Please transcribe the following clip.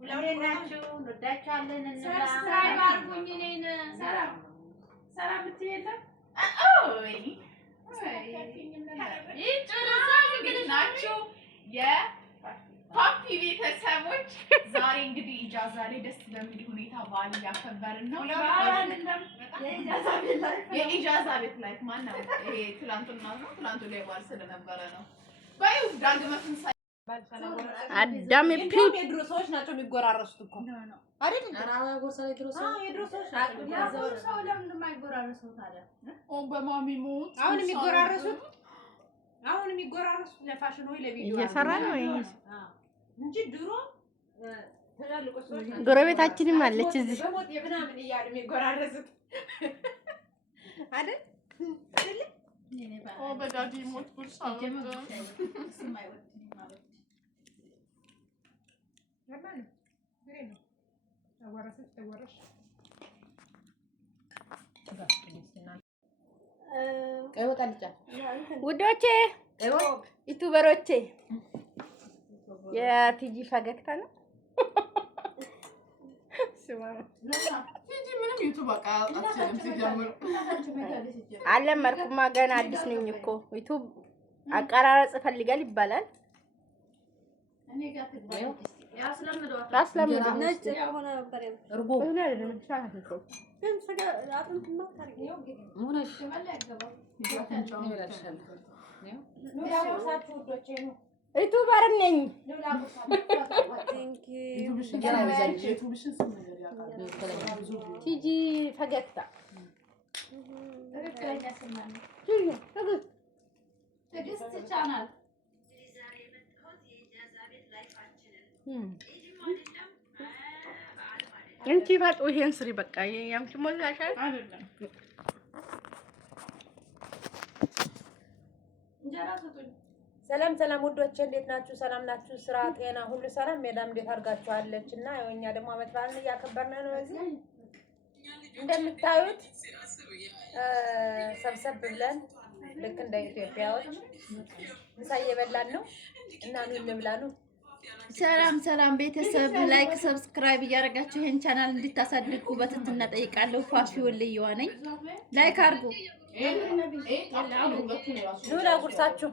ሁሉም ናችሁ እንወዳችኋለን። ሰብስክራይብ አድርጉኝ። እኔን ሰላም ብትይለም ኦይ ናችሁ የፓፒ ቤተሰቦች ዛሬ እንግዲህ ኢጃዛ ላይ ደስ በሚል ሁኔታ በዓል እያከበርን ነው። የኢጃዛ ቤት ላይፍ ማነው? ይሄ ትላንትና ነው። ትላንቱ ላይ በዓል ስለነበረ ነው። ባዩ ዳግመ ትንሳኤ አዳም ፒው የድሮ ሰዎች ናቸው የሚጎራረሱት እኮ አይደል? አራዋ ጎሳ የድሮ ሰዎች የድሮ ሰዎች ናቸው። ያው ሰው ለምን የማይጎራረሰው ታዲያ? በማሚ ሞት አሁን የሚጎራረሱት ለፋሽን ወይ ለቪዲዮ እየሰራ ነው እንጂ ድሮ ትላልቆች ሰዎች ናቸው። ጎረቤታችንም አለች እዚህ በሞት የምናምን እያሉ የሚጎራረሱት አይደል? በዳዲ ሞት ጉርሳ ውዶቼ ዩቲዩበሮቼ የቲጂ ፈገግታ ነው። ምንም ዩቱብ በቃ አትችልም ሲጀምር አልለመድኩማ ገና አዲስ ነኝ እኮ ዩቱብ አቀራረጽ ፈልጋል ይባላል። ዩቱበር ነኝ። ቲጂ ፈገግታ ትዕግስት ቻናል እንቺ ፈጡ ይሄን ስሪ በቃ ያምቺ ሞላሻል አይደለም እንጀራ ሰጡኝ። ሰላም ውዶቼ እንዴት ናችሁ? ሰላም ናችሁ? ስራ፣ ጤና ሁሉ ሰላም? ሜዳም እንዴት አድርጋችኋለች? እና እኛ ደግሞ አመት በዓልን እያከበርን ነው። እዚህ እንደምታዩት ሰብሰብ ብለን ልክ እንደ ኢትዮጵያዎች ምሳ እየበላን ነው እና ኑ እንብላ ነው። ሰላም ቤተሰብ ላይክ ሰብስክራይብ እያደረጋችሁ ይሄን ቻናል እንድታሳድጉ በትህትና ጠይቃለሁ። ፋፊ ወልየዋ ነኝ። ላይክ አድርጉ። ኑ ለጉርሳችሁ